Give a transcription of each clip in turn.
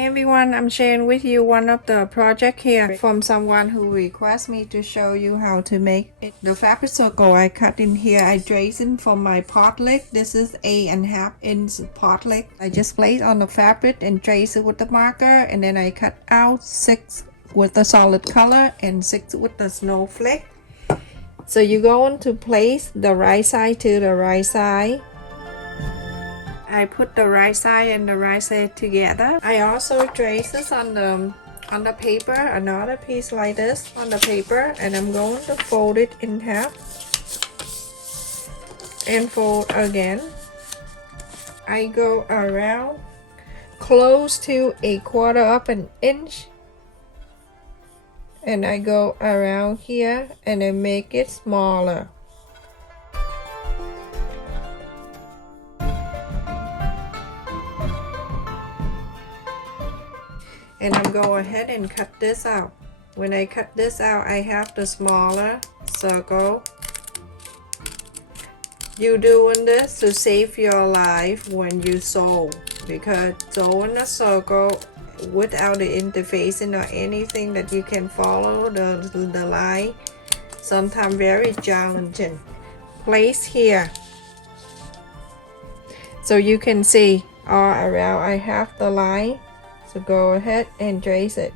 Hi everyone, I'm sharing with you one of the project here from someone who requests me to show you how to make it. The fabric circle I cut in here, I tracing from my pot leg. This is 8.5 inch pot leg. I just place on the fabric and trace it with the marker, and then I cut out 6 with the solid color and 6 with the snowflake. So you're going to place the right side to the right side. I put the right side and the right side together. I also trace this on the paper, another piece like this on the paper, and I'm going to fold it in half and fold again. I go around close to 1/4 of an inch, and I go around here and I make it smaller. And I'm going ahead and cut this out. When I cut this out, I have the smaller circle. You doing this to save your life when you sew, because sewing a circle without the interfacing or anything that you can follow the line, sometimes very challenging. Place here so you can see all around I have the line. So go ahead and trace it.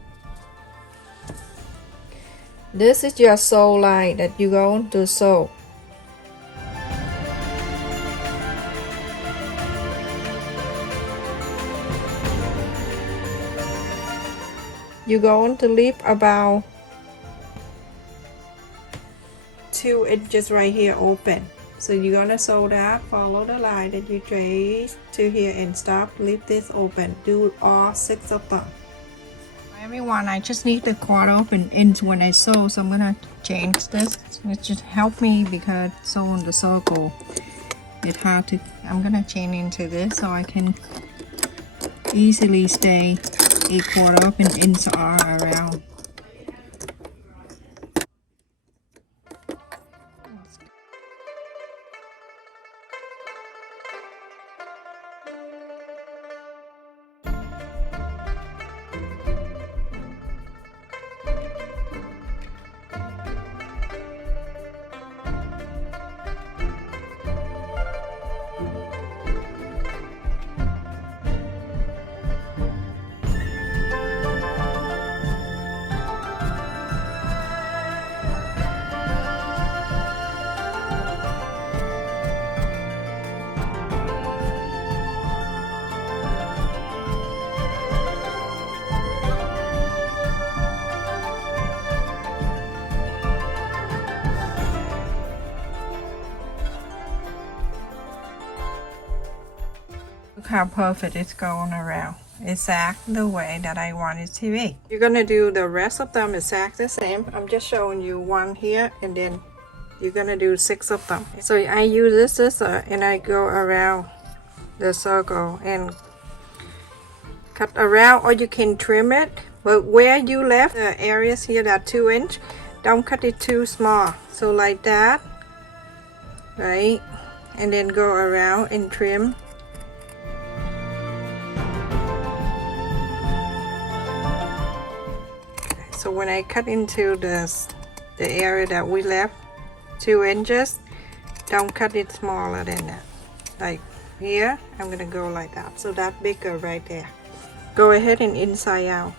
This is your sew line that you're going to sew. You're going to leave about 2 inches right here open. So you're gonna sew that, follow the line that you trace to here and stop, leave this open. Do all 6 of them. Everyone, I just need the 1/4 of an inch when I sew, so I'm gonna change this. It just help me because sewing the circle, it's hard to, I'm gonna change into this so I can easily stay 1/4 of an inch all around. Look how perfect it's going around. Exactly the way that I want it to be. You're gonna do the rest of them exactly the same. I'm just showing you one here, and then you're gonna do 6 of them. So I use this scissor and I go around the circle and cut around, or you can trim it. But where you left the areas here that 2 inch, don't cut it too small. So like that, right? And then go around and trim. So when I cut into the area that we left 2 inches, don't cut it smaller than that. Like here, I'm gonna go like that. So that bigger right there. Go ahead and inside out.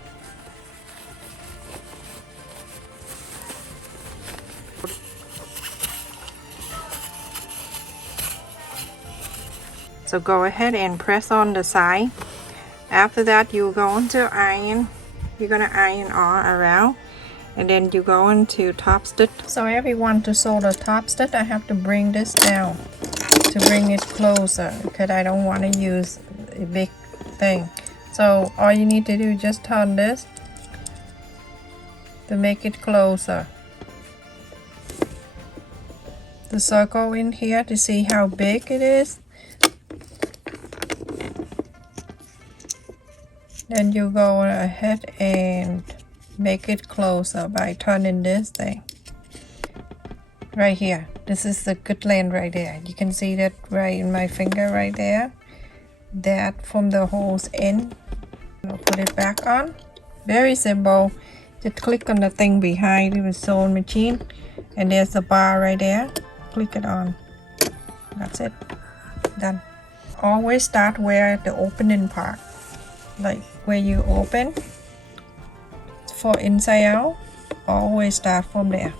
So go ahead and press on the side. After that, you're going to iron. You're gonna iron all around, and then you're going to top stitch. So everyone, to sew the top stitch, I have to bring this down to bring it closer because I don't want to use a big thing. So all you need to do is just turn this to make it closer. The circle in here to see how big it is. Then you go ahead and make it closer by turning this thing right here. This is the good length right there. You can see that right in my finger right there. That from the hole's end I'll put it back on. Very simple. Just click on the thing behind the sewing machine, and there's the bar right there. Click it on. That's it. Done. Always start where the opening part, like where you open for inside out. Always start from there.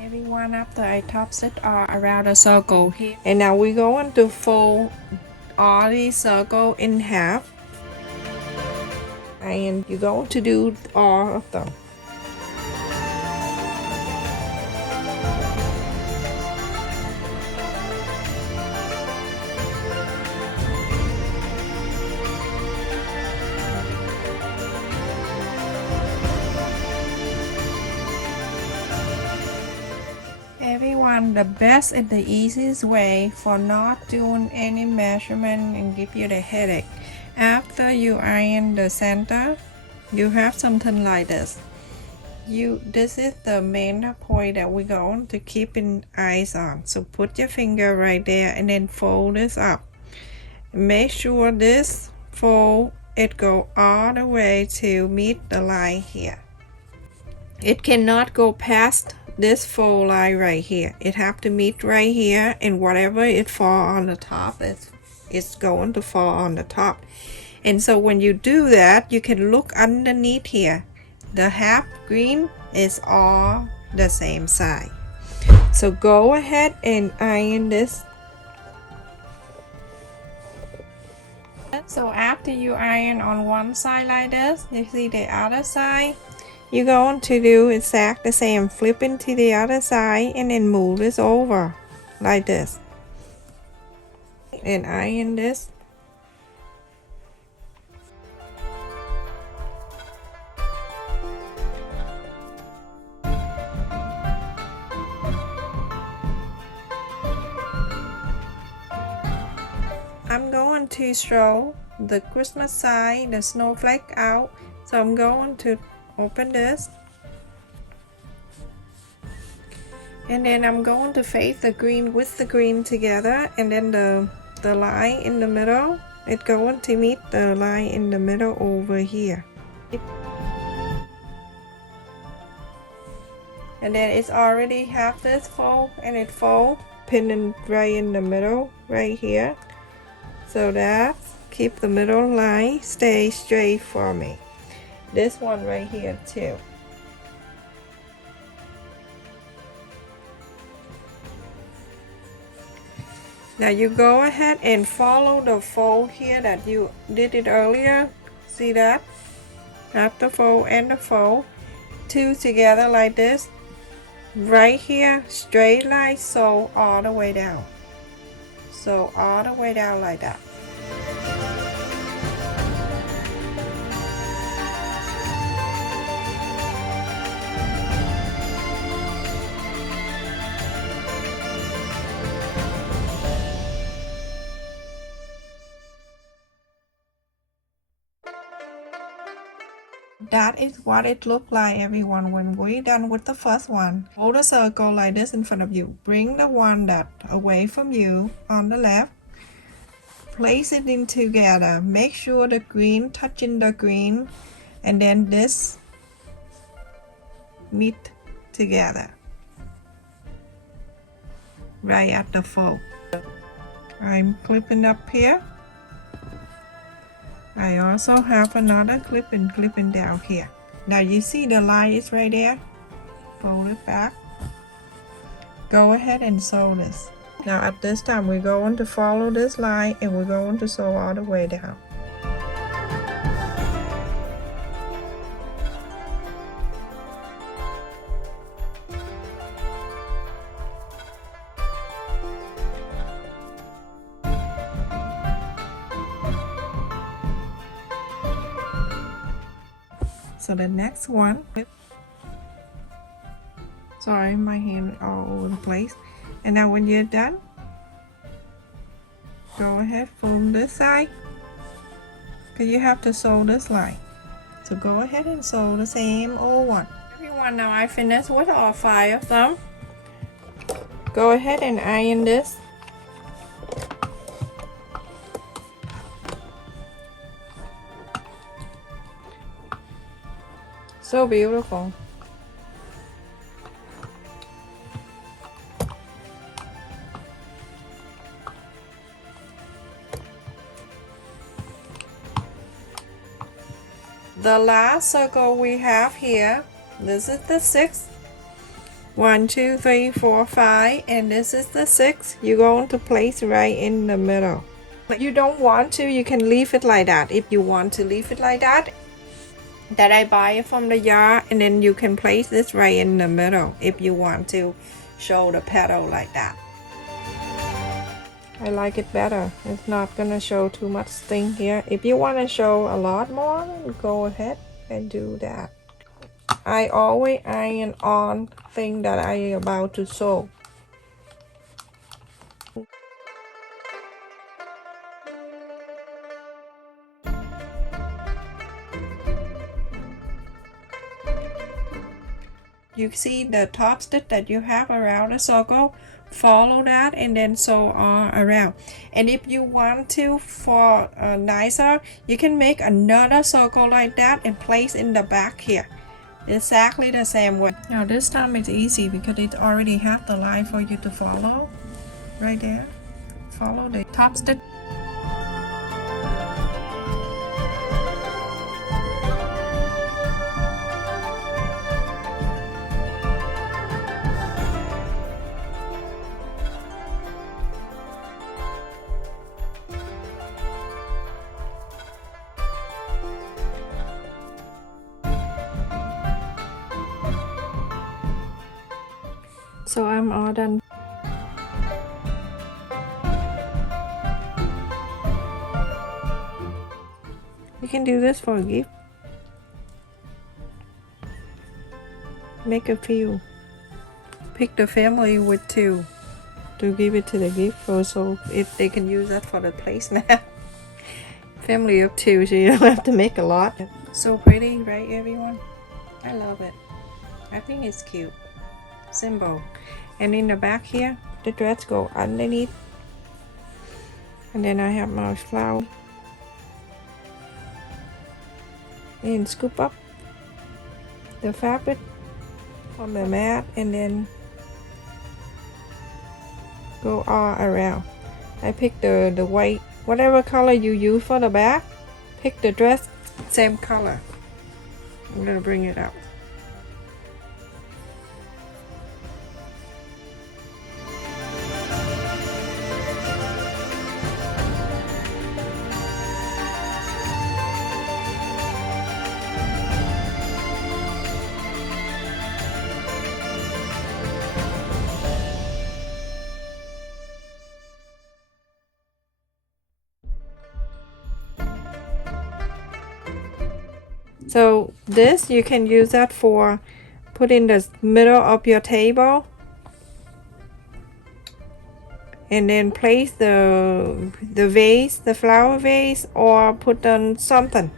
Everyone, after I tops it all around the circle here, and now we're going to fold all these circle in half, and you're going to do all of them. Everyone, the best and the easiest way for not doing any measurement and give you the headache. After you iron the center, you have something like this. This is the main point that we're going to keep an eyes on. So put your finger right there and then fold this up. Make sure this fold it go all the way to meet the line here. It cannot go past this fold line right here. It have to meet right here, and whatever it fall on the top, it's going to fall on the top. And so when you do that, you can look underneath here. The half green is all the same side. So go ahead and iron this. So after you iron on one side like this, you see the other side, you're going to do exactly the same. Flip into the other side and then move this over like this and iron this. I'm going to show the Christmas side, the snowflake out, so I'm going to open this, and then I'm going to face the green with the green together, and then the line in the middle, it's going to meet the line in the middle over here, and then it's already have this fold, and it fold pinning right in the middle right here, so that keep the middle line stay straight for me. This one right here too. Now you go ahead and follow the fold here that you did it earlier. See that? After fold and the fold, two together like this. Right here, straight line, sew all the way down. Sew all the way down like that. That is what it looked like, everyone, when we're done with the first one. Hold a circle like this in front of you. Bring the one that away from you on the left. Place it in together. Make sure the green touching the green, and then this meet together right at the fold. I'm clipping up here. I also have another clipping down here. Now you see the line is right there. fold it back. Go ahead and sew this. Now at this time we're going to follow this line and we're going to sew all the way down. So the next one, sorry, my hand all over the place. And now when you're done, go ahead, fold this side, because you have to sew this line. So go ahead and sew the same old one. Everyone, now I finished with all 5 of them. Go ahead and iron this. So beautiful. The last circle we have here, this is the 6th. 1, 2, 3, 4, 5, and this is the 6th. You're going to place right in the middle. If you don't want to, you can leave it like that. If you want to leave it like that I buy it from the yard, and then you can place this right in the middle if you want to show the petal like that. I like it better. It's not gonna show too much thing here. If you want to show a lot more, go ahead and do that. I always iron on thing that I am about to sew. You see the top stitch that you have around the circle, follow that and then sew all around. And if you want to, for nicer, you can make another circle like that and place in the back here. Exactly the same way. Now this time it's easy because it already have the line for you to follow. Right there. Follow the top stitch. So I'm all done. You can do this for a gift. Make a few. Pick the family with 2 to give it to the gift for, so if they can use that for the placemat. Family of 2, so you don't have to make a lot. So pretty, right everyone? I love it. I think it's cute. Symbol. And in the back here, the dress go underneath. And then I have my flower. And scoop up the fabric from the mat and then go all around. I picked the white, whatever color you use for the back, pick the dress, same color. I'm gonna bring it up. So this, you can use that for put in the middle of your table and then place the vase, the flower vase, or put on something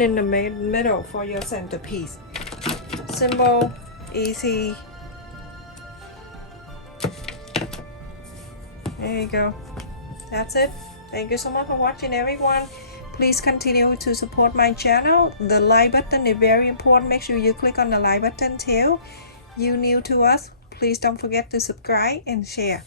in the middle for your centerpiece. Simple, easy. There you go. That's it. Thank you so much for watching, everyone. Please continue to support my channel. The like button is very important. Make sure you click on the like button too. You new to us, please don't forget to subscribe and share.